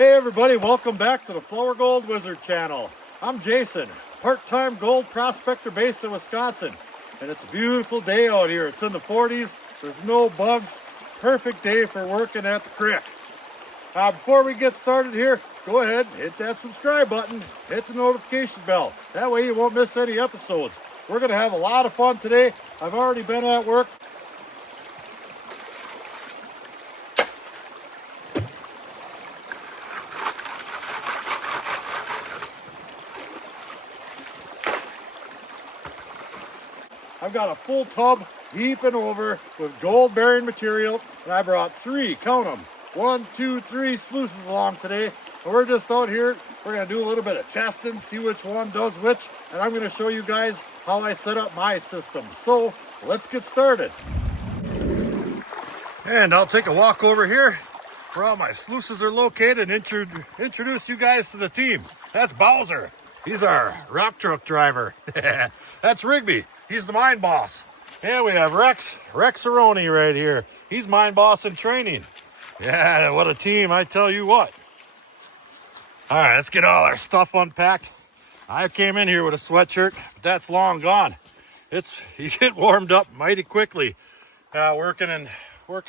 Hey everybody, welcome back to the Flourgoldwizards channel. I'm Jason, part-time gold prospector based in Wisconsin. And it's a beautiful day out here. It's in the 40s, there's no bugs. Perfect day for working at the creek. Before we get started here, go ahead, hit that subscribe button, hit the notification bell. That way you won't miss any episodes. We're going to have a lot of fun today. I've already been at work. I've got a full tub heaping over with gold bearing material, and I brought three, count them, 1, 2, 3 sluices along today. And we're just out here, we're going to do a little bit of testing, see which one does which, and I'm going to show you guys how I set up my system. So let's get started. And I'll take a walk over here where all my sluices are located and introduce you guys to the team. That's Bowser. He's our rock truck driver. That's Rigby. He's the mine boss. And we have Rexaroni right here. He's mine boss in training. Yeah, what a team, I tell you what. All right, let's get all our stuff unpacked. I came in here with a sweatshirt, but that's long gone. You get warmed up mighty quickly. Working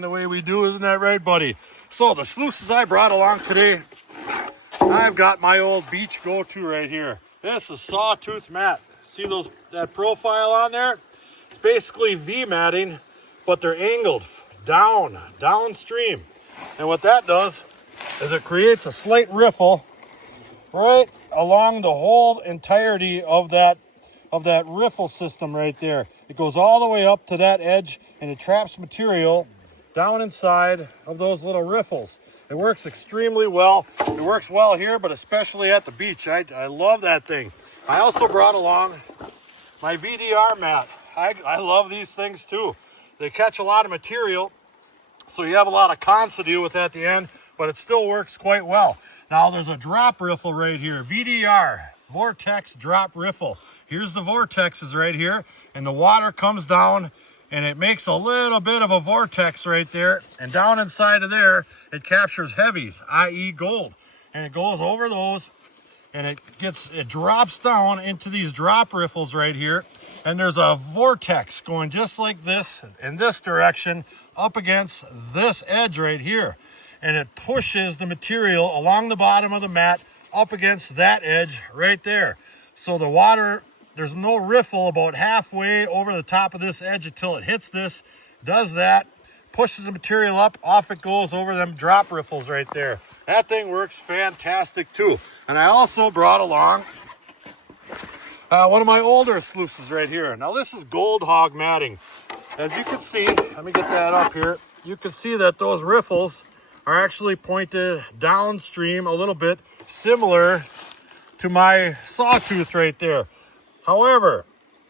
the way we do, isn't that right, buddy? So the sluices I brought along today, I've got my old beach go-to right here. This is sawtooth mat. See that profile on there? It's basically V matting, but they're angled downstream. And what that does is it creates a slight riffle right along the whole entirety of that riffle system right there. It goes all the way up to that edge, and it traps material down inside of those little riffles. It works extremely well. It works well here, but especially at the beach. I love that thing. I also brought along my VDR mat. I love these things too. They catch a lot of material, so you have a lot of cons to deal with at the end, but it still works quite well. Now there's a drop riffle right here, VDR, Vortex Drop Riffle. Here's the vortexes right here, and the water comes down and it makes a little bit of a vortex right there, and down inside of there it captures heavies, i.e. gold, and it goes over those, and it drops down into these drop riffles right here, and there's a vortex going just like this in this direction up against this edge right here, and it pushes the material along the bottom of the mat up against that edge right there. So the water, there's no riffle about halfway over the top of this edge until it hits this, does that, pushes the material up, off it goes over them drop riffles right there. That thing works fantastic too. And I also brought along one of my older sluices right here. Now this is gold hog matting. As you can see, let me get that up here. You can see that those riffles are actually pointed downstream a little bit, similar to my sawtooth right there. However,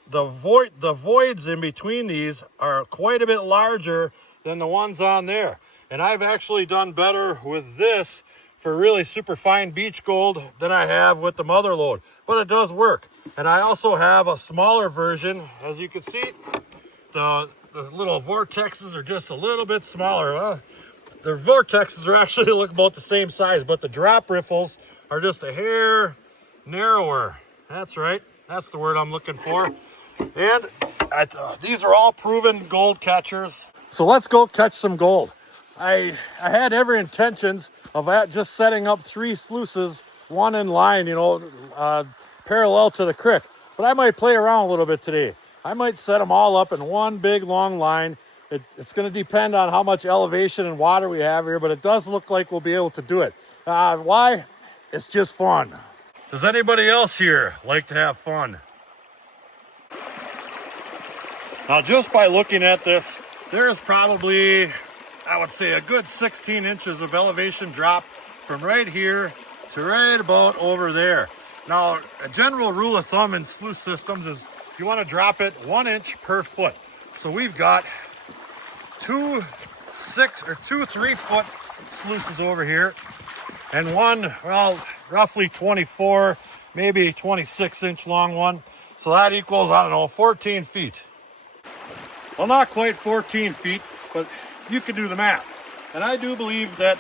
the voids in between these are quite a bit larger than the ones on there. And I've actually done better with this for really super fine beach gold than I have with the mother lode. But it does work. And I also have a smaller version. As you can see, the little vortexes are just a little bit smaller. The vortexes are actually look about the same size, but the drop riffles are just a hair narrower. That's right. That's the word I'm looking for. And these are all proven gold catchers. So let's go catch some gold. I had every intentions of just setting up 3 sluices, one in line, parallel to the creek. But I might play around a little bit today. I might set them all up in one big long line. It's going to depend on how much elevation and water we have here, but it does look like we'll be able to do it. Why? It's just fun. Does anybody else here like to have fun? Now, just by looking at this, there's probably, I would say, a good 16 inches of elevation drop from right here to right about over there. Now, a general rule of thumb in sluice systems is you want to drop it 1 inch per foot. So we've got two 3-foot sluices over here, and one, well, roughly 24, maybe 26-inch long one. So that equals, I don't know, 14 feet. Well, not quite 14 feet, but you can do the math. And I do believe that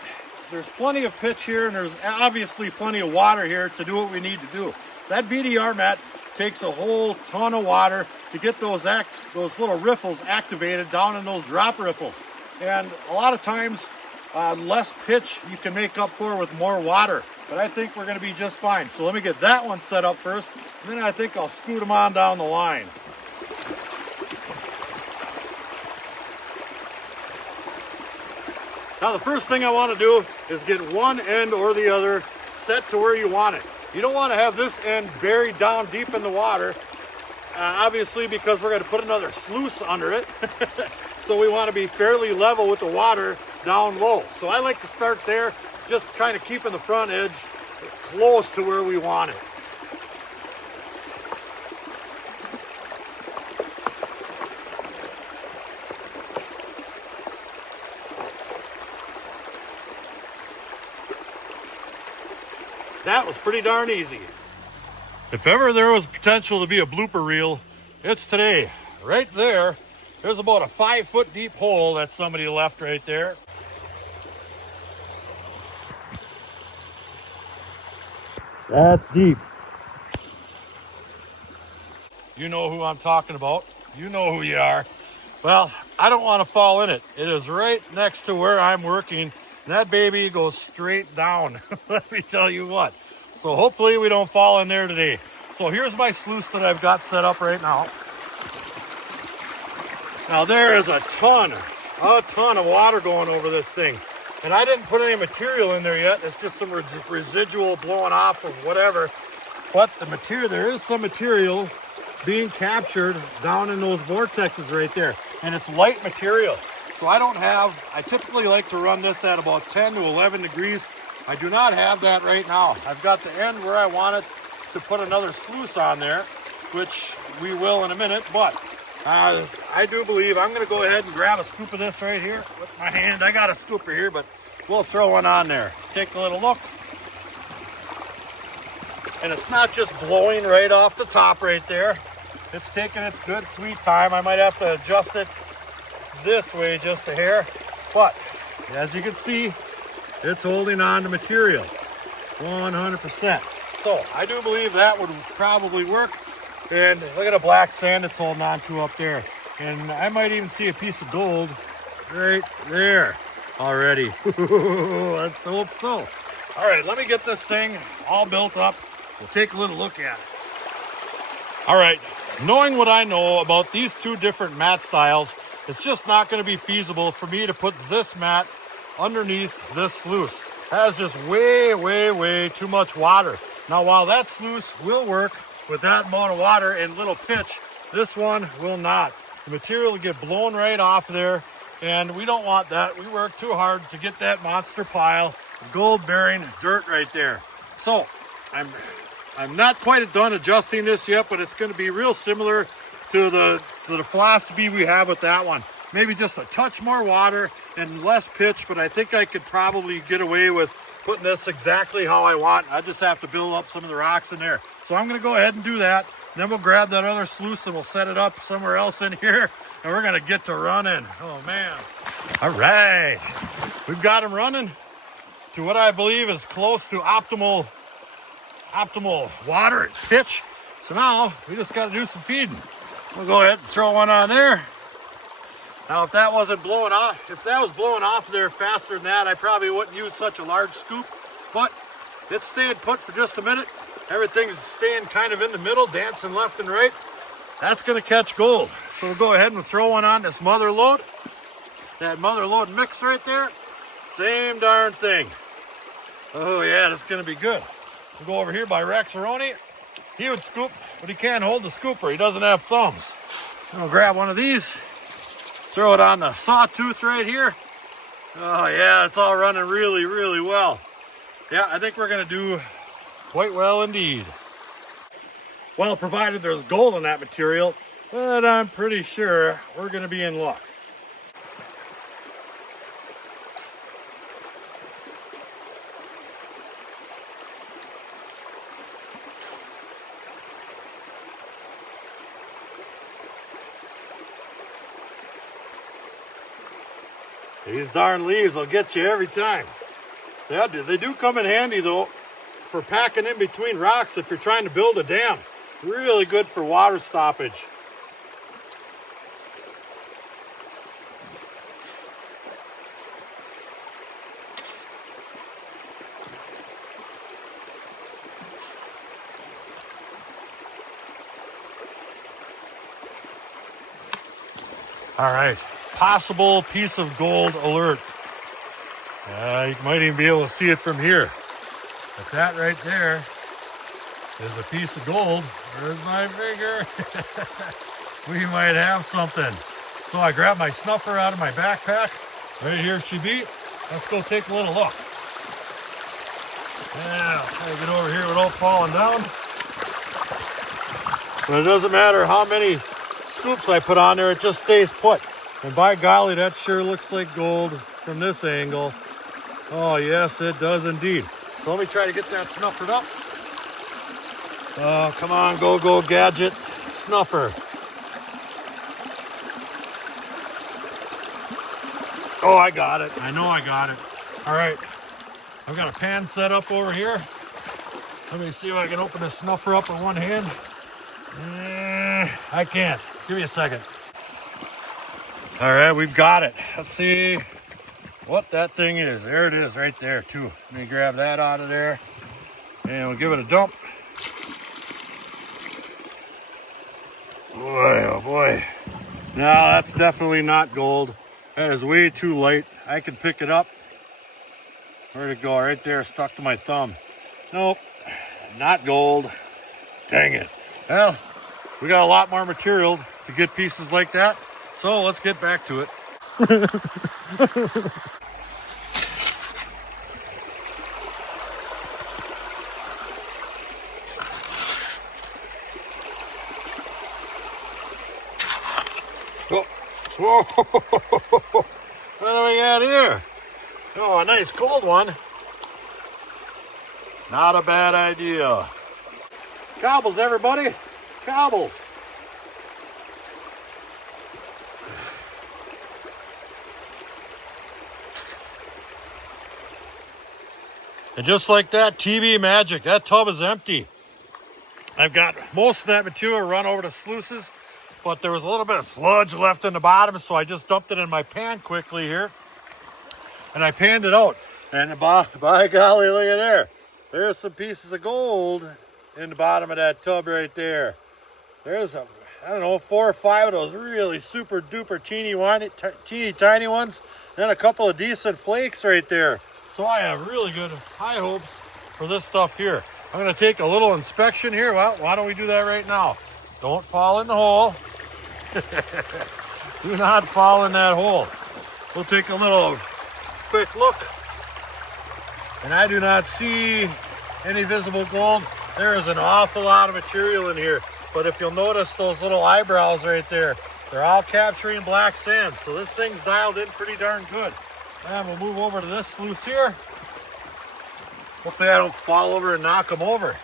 there's plenty of pitch here, and there's obviously plenty of water here to do what we need to do. That BDR mat takes a whole ton of water to get those little riffles activated down in those drop riffles. And a lot of times, less pitch you can make up for with more water. But I think we're going to be just fine. So let me get that one set up first, and then I think I'll scoot them on down the line. Now the first thing I want to do is get one end or the other set to where you want it. You don't want to have this end buried down deep in the water, obviously, because we're going to put another sluice under it. So we want to be fairly level with the water down low. So I like to start there, just kind of keeping the front edge close to where we want it. That was pretty darn easy. If ever there was potential to be a blooper reel, it's today. Right there, there's about a 5-foot deep hole that somebody left right there. That's deep. You know who I'm talking about. You know who you are. Well, I don't want to fall in it. It is right next to where I'm working. And that baby goes straight down. Let me tell you what. So hopefully we don't fall in there today. So here's my sluice that I've got set up right now. Now there is a ton of water going over this thing. And I didn't put any material in there yet. It's just some residual blowing off of whatever. But the material, there is some material being captured down in those vortexes right there. And it's light material. So I typically like to run this at about 10 to 11 degrees. I do not have that right now. I've got the end where I want it to put another sluice on there, which we will in a minute. But I do believe I'm going to go ahead and grab a scoop of this right here with my hand. I got a scooper here, but we'll throw one on there. Take a little look. And it's not just blowing right off the top right there. It's taking its good sweet time. I might have to adjust it this way just a hair, but as you can see, it's holding on to material 100%. So I do believe that would probably work. And look at the black sand it's holding on to up there, and I might even see a piece of gold right there already. Let's hope so. All right, let me get this thing all built up. We'll take a little look at it. All right, knowing what I know about these two different mat styles, it's just not going to be feasible for me to put this mat underneath this sluice. That is just way too much water. Now, while that sluice will work with that amount of water and little pitch, this one will not. The material will get blown right off there, and we don't want that. We work too hard to get that monster pile of gold-bearing dirt right there. So, I'm not quite done adjusting this yet, but it's going to be real similar to the philosophy we have with that one. Maybe just a touch more water and less pitch, but I think I could probably get away with putting this exactly how I want. I just have to build up some of the rocks in there. So I'm going to go ahead and do that. Then we'll grab that other sluice and we'll set it up somewhere else in here, and we're going to get to running. Oh man. All right. We've got them running to what I believe is close to optimal water and pitch. So now we just got to do some feeding. We'll go ahead and throw one on there. Now, if that was blowing off there faster than that, I probably wouldn't use such a large scoop, but it's staying put for just a minute. Everything's staying kind of in the middle, dancing left and right. That's going to catch gold. So we'll go ahead and throw one on this mother load. That mother load mix right there, same darn thing. Oh yeah, that's going to be good. We'll go over here by Rex Aroni. He would scoop, but he can't hold the scooper. He doesn't have thumbs. I'll grab one of these, throw it on the sawtooth right here. Oh yeah, it's all running really well. Yeah, I think we're going to do quite well indeed. Well, provided there's gold in that material, but I'm pretty sure we're going to be in luck. These darn leaves will get you every time. Yeah, they do come in handy though for packing in between rocks if you're trying to build a dam. Really good for water stoppage. All right, possible piece of gold alert. You might even be able to see it from here. But that right there is a piece of gold. Where's my finger? We might have something. So I grabbed my snuffer out of my backpack. Right here she be. Let's go take a little look. Yeah, I'll try to get over here without falling down. But it doesn't matter how many scoops I put on there, it just stays put. And by golly, that sure looks like gold from this angle. Oh yes, it does indeed. So let me try to get that snuffered up. Oh, come on, go gadget snuffer. Oh, I got it. I know I got it. All right, I've got a pan set up over here. Let me see if I can open the snuffer up with one hand. I can't. Give me a second. All right, we've got it. Let's see what that thing is. There it is right there too. Let me grab that out of there and we'll give it a dump. Boy, oh boy. No, that's definitely not gold. That is way too light. I can pick it up. Where'd it go? Right there, stuck to my thumb. Nope, not gold. Dang it. Well, we got a lot more material to get pieces like that. So let's get back to it. Whoa. What do we got here? Oh, a nice cold one. Not a bad idea. Cobbles, everybody. Cobbles. And just like that, TV magic. That tub is empty. I've got most of that material run over to sluices, but there was a little bit of sludge left in the bottom, so I just dumped it in my pan quickly here. And I panned it out. And by golly, look at there. There's some pieces of gold in the bottom of that tub right there. There's, I don't know, 4 or 5 of those really super duper teeny tiny ones. And a couple of decent flakes right there. So I have really good high hopes for this stuff here. I'm going to take a little inspection here. Well, why don't we do that right now? Don't fall in the hole. Do not fall in that hole. We'll take a little quick look. And I do not see any visible gold. There is an awful lot of material in here. But if you'll notice those little eyebrows right there, they're all capturing black sand. So this thing's dialed in pretty darn good. And we'll move over to this sluice here. Hopefully I don't fall over and knock them over.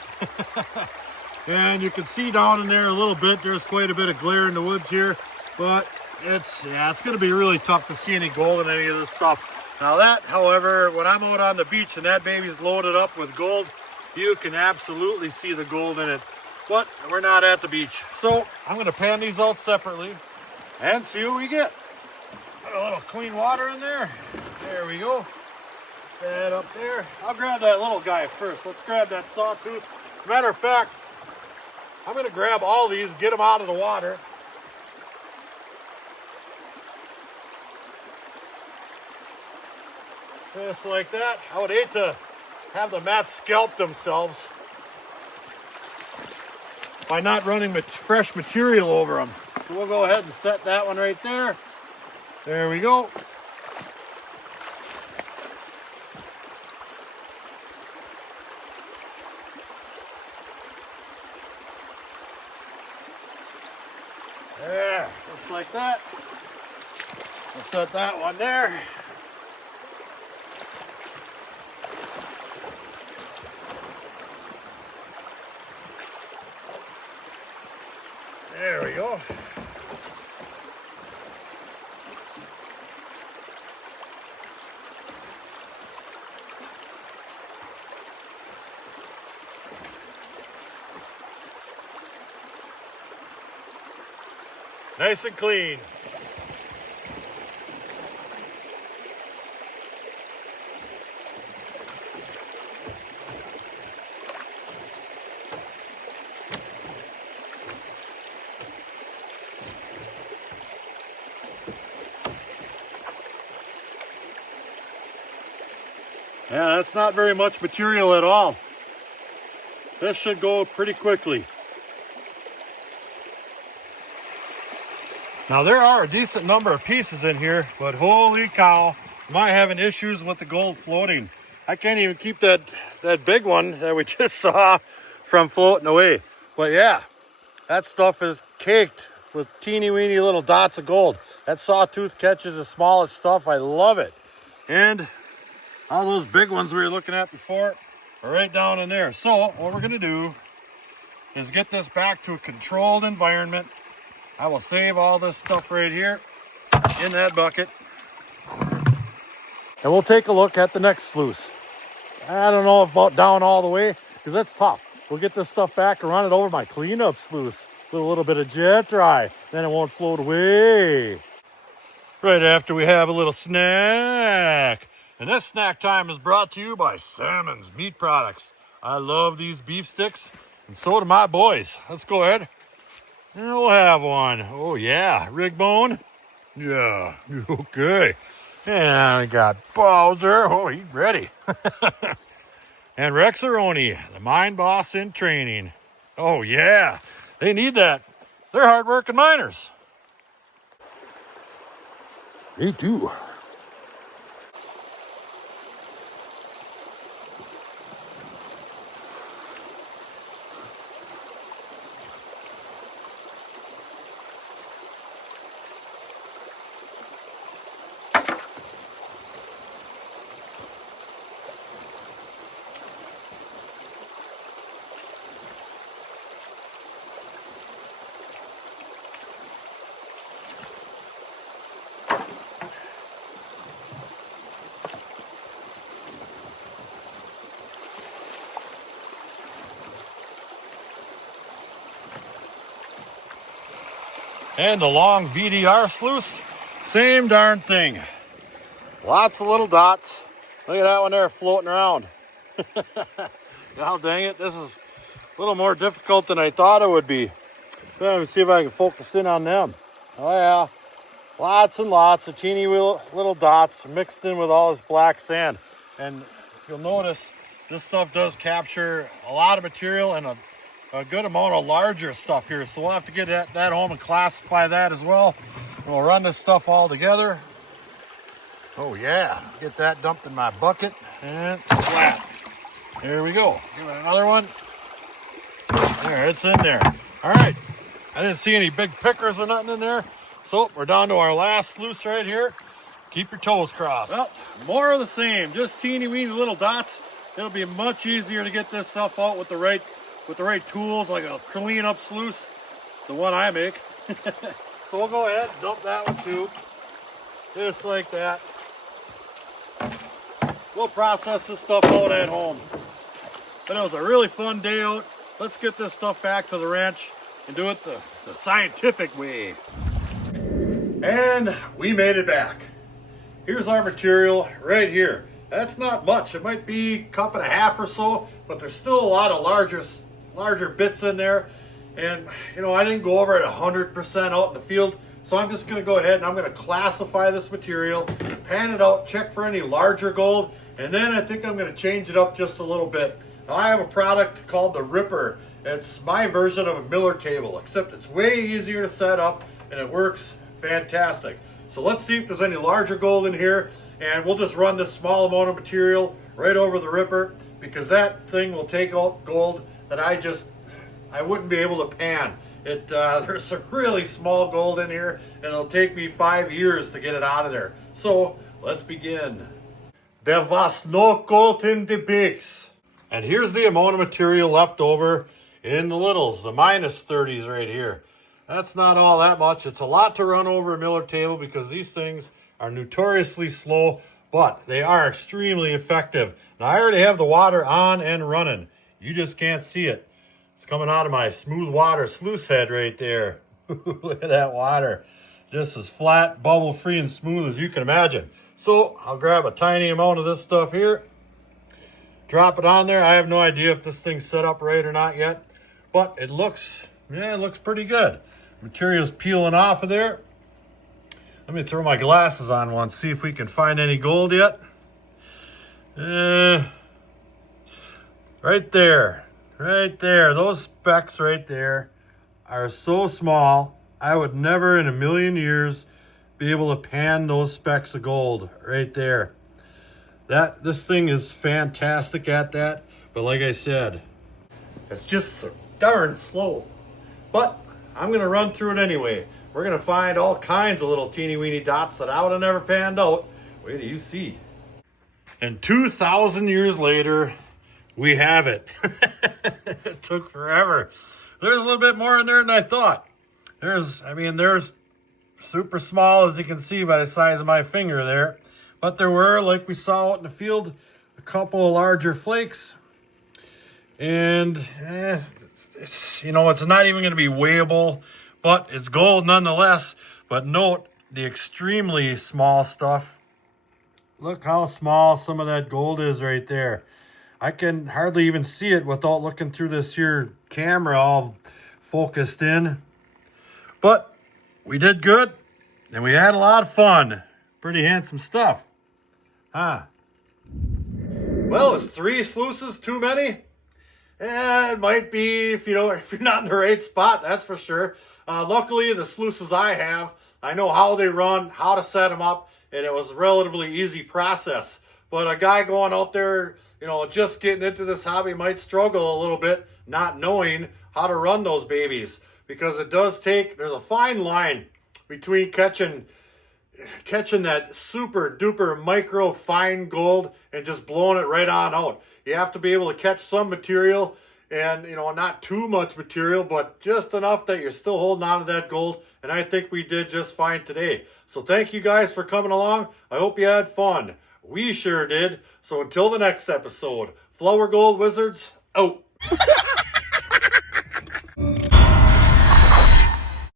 And you can see down in there a little bit, there's quite a bit of glare in the woods here. But it's going to be really tough to see any gold in any of this stuff. Now that, however, when I'm out on the beach and that baby's loaded up with gold, you can absolutely see the gold in it. But we're not at the beach. So I'm going to pan these out separately and see what we get. Got a little clean water in there. There we go. That up there. I'll grab that little guy first. Let's grab that sawtooth. Matter of fact, I'm going to grab all these, get them out of the water. Just like that. I would hate to have the mats scalp themselves by not running fresh material over them. So we'll go ahead and set that one right there. There we go. There, just like that. We'll set that one there. There we go. Nice and clean. Yeah, that's not very much material at all. This should go pretty quickly. Now there are a decent number of pieces in here, but holy cow, am I having issues with the gold floating. I can't even keep that big one that we just saw from floating away. But yeah, that stuff is caked with teeny weeny little dots of gold. That sawtooth catches the smallest stuff. I love it. And all those big ones we were looking at before are right down in there. So what we're gonna do is get this back to a controlled environment. I will save all this stuff right here in that bucket. And we'll take a look at the next sluice. I don't know about down all the way, because that's tough. We'll get this stuff back and run it over my cleanup sluice with a little bit of jet dry. Then it won't float away. Right after we have a little snack. And this snack time is brought to you by Salmon's Meat Products. I love these beef sticks, and so do my boys. Let's go ahead and we'll have one. Oh yeah, rig bone. Yeah, okay. And we got Bowser. Oh, he's ready. And Rexaroni, the mine boss in training. Oh yeah, they need that. They're hardworking miners. They do. And the long VDR sluice, same darn thing. Lots of little dots. Look at that one there floating around. God dang it, this is a little more difficult than I thought it would be. Let me see if I can focus in on them. Oh yeah, lots and lots of teeny little dots mixed in with all this black sand. And if you'll notice, this stuff does capture a lot of material and a good amount of larger stuff here. So we'll have to get that home and classify that as well. And we'll run this stuff all together. Oh yeah, get that dumped in my bucket and splat. There we go. Give it another one. There, it's in there. All right, I didn't see any big pickers or nothing in there. So we're down to our last sluice right here. Keep your toes crossed. Well, more of the same, just teeny weeny little dots. It'll be much easier to get this stuff out with the right tools, like a clean up sluice, the one I make. So we'll go ahead and dump that one too, just like that. We'll process this stuff out at home. But it was a really fun day out. Let's get this stuff back to the ranch and do it the scientific way. And we made it back. Here's our material right here. That's not much. It might be a cup and a half or so, but there's still a lot of larger bits in there. And you know, I didn't go over it 100% out in the field, so I'm just going to go ahead and I'm going to classify this material, pan it out, check for any larger gold, and then I think I'm going to change it up just a little bit. Now I have a product called the Ripper. It's my version of a Miller table, except it's way easier to set up and it works fantastic. So let's see if there's any larger gold in here, and we'll just run this small amount of material right over the Ripper, because that thing will take out gold that I wouldn't be able to pan. There's some really small gold in here, and it'll take me 5 years to get it out of there. So let's begin. There was no gold in the bigs. And here's the amount of material left over in the littles, the -30s right here. That's not all that much. It's a lot to run over a Miller table because these things are notoriously slow, but they are extremely effective. Now I already have the water on and running. You just can't see it. It's coming out of my smooth water sluice head right there. Look at that water. Just as flat, bubble free, and smooth as you can imagine. So I'll grab a tiny amount of this stuff here. Drop it on there. I have no idea if this thing's set up right or not yet. But it looks pretty good. Material's peeling off of there. Let me throw my glasses on once, see if we can find any gold yet. Right there. Those specks right there are so small. I would never in a million years be able to pan those specks of gold right there. This thing is fantastic at that, but like I said, it's just so darn slow. But I'm gonna run through it anyway. We're gonna find all kinds of little teeny weeny dots that I would have never panned out. Wait till you see. And 2,000 years later, we have it. It took forever. There's a little bit more in there than I thought. There's super small, as you can see by the size of my finger there. But there were, like we saw out in the field, a couple of larger flakes. And it's not even going to be weighable, but it's gold nonetheless. But note the extremely small stuff. Look how small some of that gold is right there. I can hardly even see it without looking through this here camera all focused in. But we did good, and we had a lot of fun. Pretty handsome stuff. Huh? Well, is 3 sluices too many? It might be if you're not in the right spot, that's for sure. Luckily, the sluices I have, I know how they run, how to set them up, and it was a relatively easy process. But a guy going out there, just getting into this hobby might struggle a little bit not knowing how to run those babies, because there's a fine line between catching that super duper micro fine gold and just blowing it right on out. You have to be able to catch some material and, not too much material, but just enough that you're still holding on to that gold. And I think we did just fine today. So thank you guys for coming along. I hope you had fun. We sure did. So until the next episode, Flourgoldwizards out.